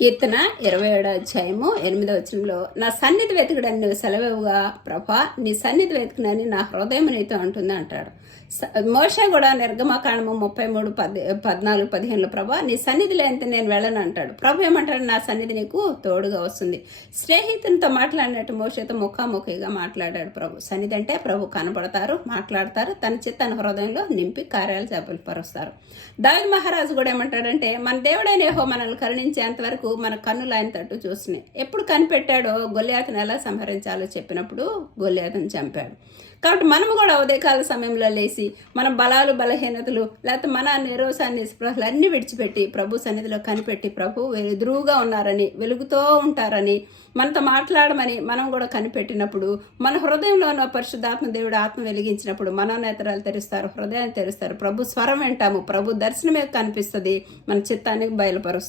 కీర్తన 27:8 నా సన్నిధి వెతుకుడని నువ్వు సెలవుగా ప్రభా, నీ సన్నిధి వెతుకునని నా హృదయం నీతో అంటుంది అంటాడు. మోషే కూడా నిర్గమకాండము 33:14-15 ప్రభా, నీ సన్నిధి లేనితే నేను వెళ్ళను అంటాడు. ప్రభు ఏమంటాడు? నా సన్నిధి నీకు తోడుగా వస్తుంది. స్నేహితునితో మాట్లాడినట్టు మోషేతో ముఖాముఖిగా మాట్లాడాడు ప్రభు. సన్నిధి అంటే ప్రభు కనపడతారు, మాట్లాడతారు, తన చిత్తాన్ని హృదయంలో నింపి కార్యాలు చేపలుపరుస్తారు. దావీదు మహారాజు కూడా ఏమంటాడంటే, మన దేవుడైన యెహోవా మనల్ని కరుణించేంతవరకు మన కన్నులు ఆయన తట్టు చూస్తున్నాయి. ఎప్పుడు కనిపెట్టాడో గొల్లియాతును ఎలా సంహరించాలో చెప్పినప్పుడు గొల్లియాతును చంపాడు. కాబట్టి మనము కూడా ఉదయకాల సమయంలో లేచి మన బలాలు బలహీనతలు లేకపోతే మన నిరోసాన్ని స్పృహలు అన్నీ విడిచిపెట్టి ప్రభు సన్నిధిలో కనిపెట్టి ప్రభు ఎదురుగా ఉన్నారని, వెలుగుతో ఉంటారని, మనతో మాట్లాడమని మనం కూడా కనిపెట్టినప్పుడు మన హృదయంలో ఉన్న పరిశుద్ధాత్మ దేవుడు ఆత్మ వెలిగించినప్పుడు మన నేత్రాలు తెరుస్తారు, హృదయాన్ని తెరుస్తారు. ప్రభు స్వరం వింటాము, ప్రభు దర్శనమే కనిపిస్తుంది, మన చిత్తానికి బయలుపరుస్తారు.